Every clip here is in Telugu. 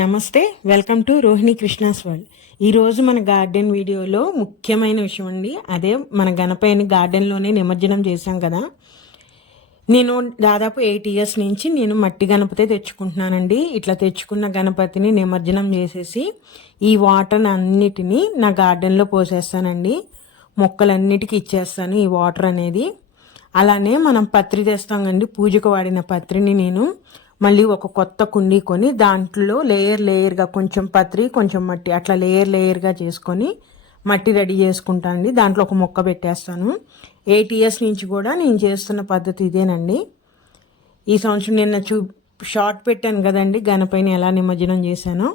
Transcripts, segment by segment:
నమస్తే, welcome to Rohini Krishna's world. ఈరోజు మన గార్డెన్ వీడియోలో ముఖ్యమైన విషయం అండి. అదే మన గణపతిని గార్డెన్లోనే నిమజ్జనం చేశాం కదా. నేను దాదాపు 8 years నుంచి నేను మట్టి గణపతి తెచ్చుకుంటున్నానండి. ఇట్లా తెచ్చుకున్న గణపతిని నిమజ్జనం చేసేసి ఈ వాటర్ అన్నిటినీ నా గార్డెన్లో పోసేస్తానండి. మొక్కలన్నిటికీ ఇచ్చేస్తాను ఈ వాటర్ అనేది. అలానే మనం పత్రి తెస్తాం కండి, పూజకు వాడిన పత్రిని నేను మళ్ళీ ఒక కొత్త కుండీ కొని దాంట్లో లేయర్గా కొంచెం పత్రి కొంచెం మట్టి అట్లా లేయర్గా చేసుకొని మట్టి రెడీ చేసుకుంటానండి. దాంట్లో ఒక మొక్క పెట్టేస్తాను. 8 years నుంచి కూడా నేను చేస్తున్న పద్ధతి ఇదేనండి. ఈ సంవత్సరం నిన్న షార్ట్ పెట్టాను కదండి, గణపతిని ఎలా నిమజ్జనం చేశానో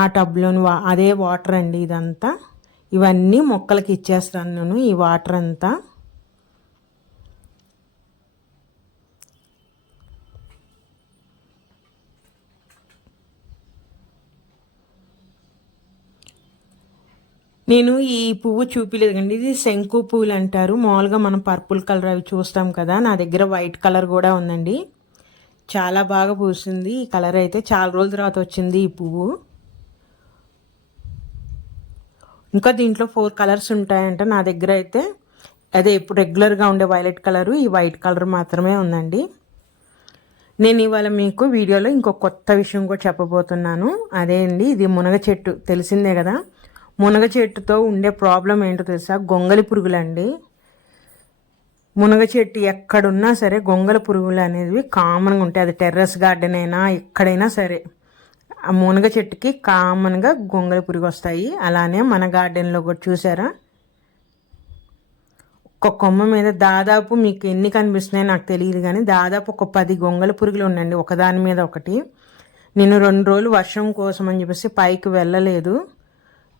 ఆ టబ్లోని అదే వాటర్ అండి ఇదంతా. ఇవన్నీ మొక్కలకి ఇచ్చేస్తాను నేను ఈ వాటర్ అంతా. నేను ఈ పువ్వు చూపిలేదు కండి, ఇది శంకు పువ్వులు అంటారు. మామూలుగా మనం పర్పుల్ కలర్ అవి చూస్తాం కదా, నా దగ్గర వైట్ కలర్ కూడా ఉందండి. చాలా బాగా పూసింది ఈ కలర్ అయితే. చాలా రోజుల తర్వాత వచ్చింది ఈ పువ్వు. ఇంకా దీంట్లో 4 colors ఉంటాయంట. నా దగ్గర అయితే అదే ఇప్పుడు రెగ్యులర్గా ఉండే వైలెట్ కలరు, ఈ వైట్ కలర్ మాత్రమే ఉందండి. నేను ఇవాళ మీకు వీడియోలో ఇంకో కొత్త విషయం కూడా చెప్పబోతున్నాను. అదే అండి, ఇది మునగ చెట్టు తెలిసిందే కదా. మునగ చెట్టుతో ఉండే ప్రాబ్లం ఏంటో తెలుసా? గొంగలి పురుగులండి. మునగ చెట్టు ఎక్కడున్నా సరే గొంగలి పురుగులు అనేవి కామన్గా ఉంటాయి. అది టెర్రస్ గార్డెన్ అయినా ఎక్కడైనా సరే ఆ మునగ చెట్టుకి కామన్గా గొంగలి పురుగు వస్తాయి. అలానే మన గార్డెన్లో కూడా చూసారా, ఒక కొమ్మ మీద దాదాపు మీకు ఎన్ని కనిపిస్తున్నాయో నాకు తెలియదు కానీ దాదాపు ఒక 10 గొంగలి పురుగులు ఉన్నాయండి, ఒకదాని మీద ఒకటి. నేను 2 రోజులు వర్షం కోసం అని చెప్పేసి పైకి వెళ్ళలేదు.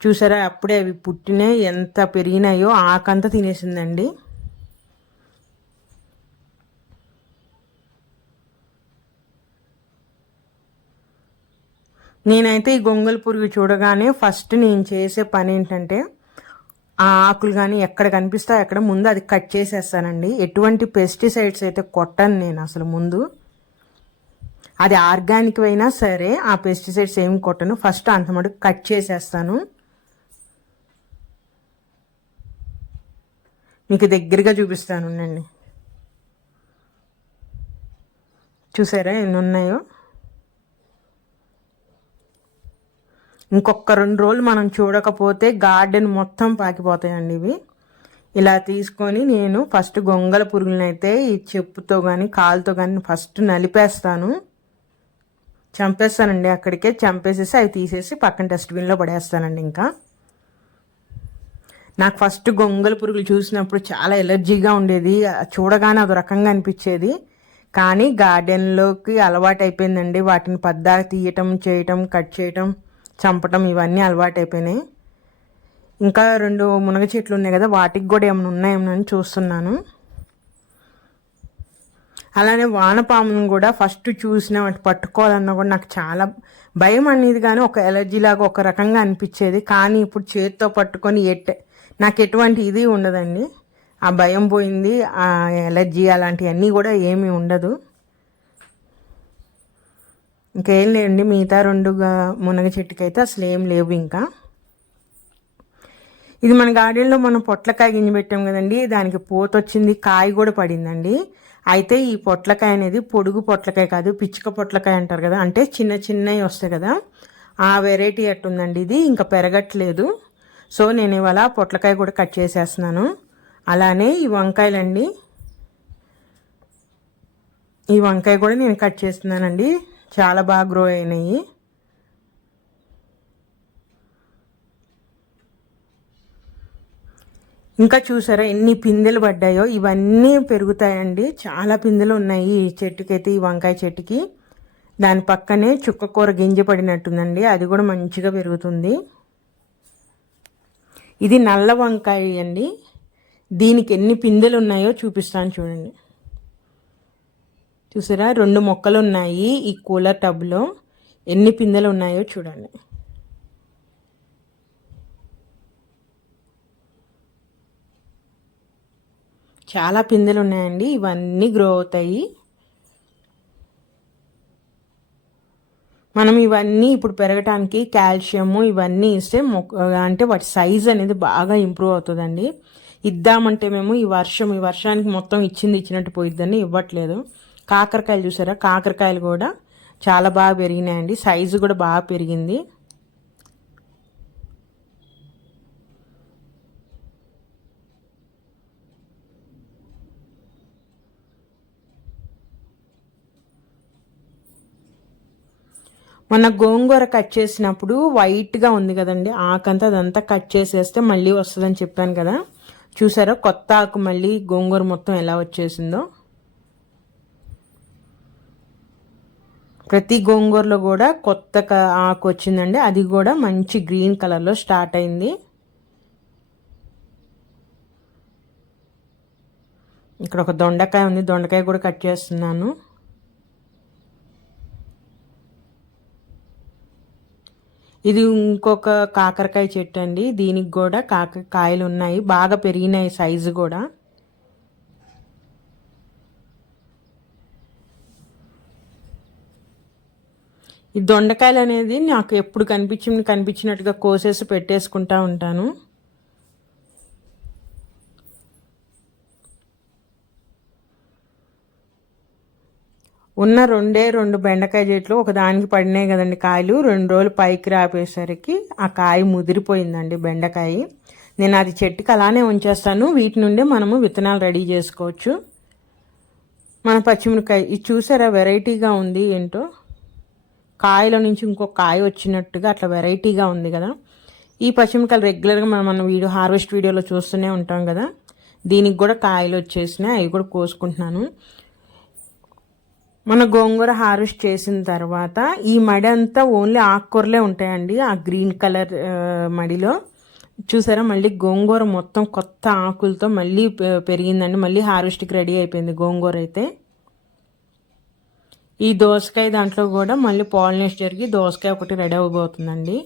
చూసారా, అప్పుడే అవి పుట్టినాయి, ఎంత పెరిగినాయో ఆకంతా తినేసిందండి. నేనైతే ఈ గొంగలి పురుగు చూడగానే ఫస్ట్ నేను చేసే పని ఏంటంటే, ఆ ఆకులు కానీ ఎక్కడ కనిపిస్తాయో అక్కడ ముందు అది కట్ చేసేస్తానండి. ఎటువంటి పెస్టిసైడ్స్ అయితే కొట్టను నేను అసలు ముందు. అది ఆర్గానిక్ అయినా సరే ఆ పెస్టిసైడ్స్ ఏమి కొట్టను. ఫస్ట్ అంత మటుకు కట్ చేసేస్తాను. మీకు దగ్గరగా చూపిస్తాను అండి. చూసారా ఎన్ని ఉన్నాయో. ఇంకొక 2 రోజులు మనం చూడకపోతే గార్డెన్ మొత్తం పాకిపోతాయండి ఇవి. ఇలా తీసుకొని నేను ఫస్ట్ గొంగల పురుగులను అయితే ఈ చెప్పుతో కానీ కాలుతో కానీ ఫస్ట్ నలిపేస్తాను, చంపేస్తానండి. అక్కడికే చంపేసేసి అవి తీసేసి పక్కన డస్ట్బిన్లో పడేస్తానండి. ఇంకా నాకు ఫస్ట్ గొంగల పురుగులు చూసినప్పుడు చాలా ఎలర్జీగా ఉండేది, చూడగానే అదో రకంగా అనిపించేది. కానీ గార్డెన్లోకి అలవాటు అయిపోయిందండి. వాటిని పద్దా తీయటం, చేయటం, కట్ చేయటం, చంపటం ఇవన్నీ అలవాటు అయిపోయినాయి. ఇంకా 2 మునగ చెట్లు ఉన్నాయి కదా, వాటికి కూడా ఏమైనా ఉన్నాయేమో అని చూస్తున్నాను. అలానే వానపామును కూడా ఫస్ట్ చూసిన వాటి పట్టుకోవాలన్నా కూడా నాకు చాలా భయం అనేది, కానీ ఒక ఎలర్జీ లాగా ఒక రకంగా అనిపించేది. కానీ ఇప్పుడు చేతితో పట్టుకొని నాకు ఎటువంటి ఇది ఉండదండి. ఆ భయం పోయింది, ఆ ఎలర్జీ అలాంటివన్నీ కూడా ఏమీ ఉండదు. ఇంకేం లేదండి, మిగతా 2 మునగ చెట్టుకైతే అసలు ఏం లేవు. ఇంకా ఇది మన గార్డెన్లో మనం పొట్లకాయ గింజ పెట్టాం కదండి, దానికి పూత వచ్చింది, కాయ కూడా పడిందండి. అయితే ఈ పొట్లకాయ అనేది పొడుగు పొట్లకాయ కాదు, పిచ్చుక పొట్లకాయ అంటారు కదా, అంటే చిన్న చిన్నవి వస్తాయి కదా, ఆ వెరైటీ అట్టుందండి ఇది. ఇంకా పెరగట్లేదు. సో నేను ఇవాళ పొట్లకాయ కూడా కట్ చేసేస్తున్నాను. అలానే ఈ వంకాయలండి, ఈ వంకాయ కూడా నేను కట్ చేస్తున్నానండి. చాలా బాగా గ్రో అయినాయి. ఇంకా చూసారా ఎన్ని పిందెలు పడ్డాయో. ఇవన్నీ పెరుగుతాయండి, చాలా పిందెలు ఉన్నాయి ఈ చెట్టుకైతే, ఈ వంకాయ చెట్టుకి. దాని పక్కనే చుక్కకూర గింజ పడినట్టుందండి, అది కూడా మంచిగా పెరుగుతుంది. ఇది నల్ల వంకాయ అండి. దీనికి ఎన్ని పిందెలు ఉన్నాయో చూపిస్తాను చూడండి. చూసారా 2 మొక్కలు ఉన్నాయి ఈ కూలర్ టబ్లో, ఎన్ని పిందెలు ఉన్నాయో చూడండి. చాలా పిందెలు ఉన్నాయండి, ఇవన్నీ గ్రో అవుతాయి. మనం ఇవన్నీ ఇప్పుడు పెరగటానికి కాల్షియము ఇవన్నీ ఇస్తే అంటే వాటి సైజ్ అనేది బాగా ఇంప్రూవ్ అవుతుందండి. ఇద్దామంటే మేము ఈ వర్షానికి మొత్తం ఇచ్చినట్టు పోయిద్దని ఇవ్వట్లేదు. కాకరకాయలు చూసారా, కాకరకాయలు కూడా చాలా బాగా పెరిగినాయండి, సైజు కూడా బాగా పెరిగింది. మొన్న గోంగూర కట్ చేసినప్పుడు వైట్గా ఉంది కదండి ఆకంతా, అదంతా కట్ చేసేస్తే మళ్ళీ వస్తుందని చెప్పాను కదా. చూసారా కొత్త ఆకు మళ్ళీ గోంగూర మొత్తం ఎలా వచ్చేసిందో. ప్రతి గోంగూరలో కూడా కొత్త ఆకు వచ్చిందండి, అది కూడా మంచి గ్రీన్ కలర్లో స్టార్ట్ అయింది. ఇక్కడ ఒక దొండకాయ ఉంది, దొండకాయ కూడా కట్ చేస్తున్నాను. ఇది ఇంకొక కాకరకాయ చెట్టు అండి, దీనికి కూడా కాయలు ఉన్నాయి, బాగా పెరిగినాయి సైజు కూడా. ఈ దొండకాయలు అనేది నాకు ఎప్పుడు కనిపించినట్టుగా కోసేసి పెట్టేసుకుంటా ఉంటాను. ఉన్న 2 బెండకాయ చెట్లు ఒక దానికి పడినాయి కదండి కాయలు, 2 రోజులు పైకి రాపేసరికి ఆ కాయ ముదిరిపోయిందండి బెండకాయ. నేను అది చెట్టుకి అలానే ఉంచేస్తాను, వీటి నుండే మనము విత్తనాలు రెడీ చేసుకోవచ్చు. మన పచ్చిమిరకాయ ఇది చూసారా వెరైటీగా ఉంది, ఏంటో కాయలో నుంచి ఇంకో కాయ వచ్చినట్టుగా అట్లా వెరైటీగా ఉంది కదా. ఈ పచ్చిమిరకాయలు రెగ్యులర్గా మనం హార్వెస్ట్ వీడియోలో చూస్తూనే ఉంటాం కదా. దీనికి కూడా కాయలు వచ్చేసినాయి, అవి కూడా కోసుకుంటున్నాను. మన గోంగూర హార్వెస్ట్ చేసిన తర్వాత ఈ మడి అంతా ఓన్లీ ఆకుకూరలే ఉంటాయండి, ఆ గ్రీన్ కలర్ మడిలో. చూసారా మళ్ళీ గోంగూర మొత్తం కొత్త ఆకులతో మళ్ళీ పెరిగిందండి, మళ్ళీ హార్వెస్ట్కి రెడీ అయిపోయింది గోంగూర అయితే. ఈ దోసకాయ దాంట్లో కూడా మళ్ళీ పాలినేషన్ జరిగి దోసకాయ ఒకటి రెడీ అవ్వబోతుందండి.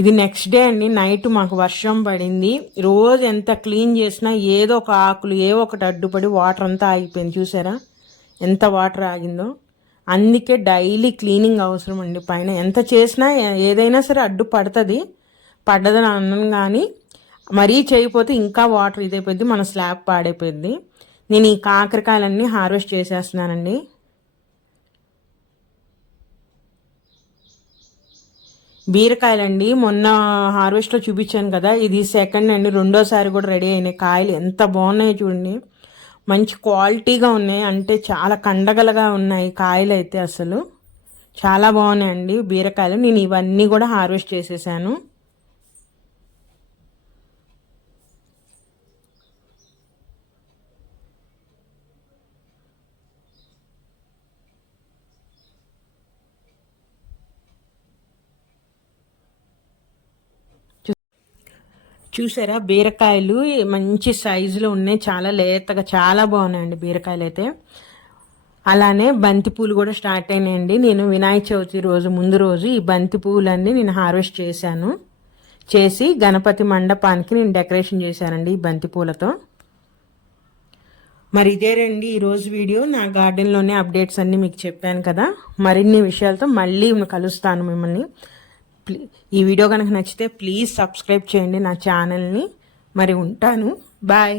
ఇది నెక్స్ట్ డే అండి, నైట్ మాకు వర్షం పడింది. రోజు ఎంత క్లీన్ చేసినా ఏదో ఒక ఆకులు ఒకటి అడ్డుపడి వాటర్ అంతా ఆగిపోయింది. చూసారా ఎంత వాటర్ ఆగిందో. అందుకే డైలీ క్లీనింగ్ అవసరం అండి. పైన ఎంత చేసినా ఏదైనా సరే అడ్డు పడ్డదని అన్నాను, కానీ మరీ చేయకపోతే ఇంకా వాటర్ ఇదైపోద్ది, మన స్లాబ్ పాడైపోద్ది. నేను ఈ కాకరకాయలన్నీ హార్వెస్ట్ చేసేస్తున్నానండి. బీరకాయలండి మొన్న హార్వెస్ట్లో చూపించాను కదా, ఇది సెకండ్ అండి, రెండోసారి కూడా రెడీ అయినాయి. కాయలు ఎంత బాగున్నాయి చూడండి, మంచి క్వాలిటీగా ఉన్నాయి, అంటే చాలా కండగలగా ఉన్నాయి కాయలు అయితే, అసలు చాలా బాగున్నాయండి బీరకాయలు. నేను ఇవన్నీ కూడా హార్వెస్ట్ చేసేసాను. చూసారా బీరకాయలు మంచి సైజులో ఉన్నాయి, చాలా లేతగా చాలా బాగున్నాయండి బీరకాయలు అయితే. అలానే బంతిపూలు కూడా స్టార్ట్ అయినాయండి. నేను వినాయక చవితి రోజు ముందు రోజు ఈ బంతి పూలన్నీ నేను హార్వెస్ట్ చేసి గణపతి మండపానికి నేను డెకరేషన్ చేశానండి ఈ బంతి పూలతో. మరి ఇదే రండి ఈరోజు వీడియో, నా గార్డెన్లోనే అప్డేట్స్ అన్నీ మీకు చెప్పాను కదా. మరిన్ని విషయాలతో మళ్ళీ కలుస్తాను మిమ్మల్ని. ఈ వీడియో కనుక నచ్చితే ప్లీజ్ సబ్స్క్రైబ్ చేయండి నా ఛానల్ని. మరి ఉంటాను, బాయ్.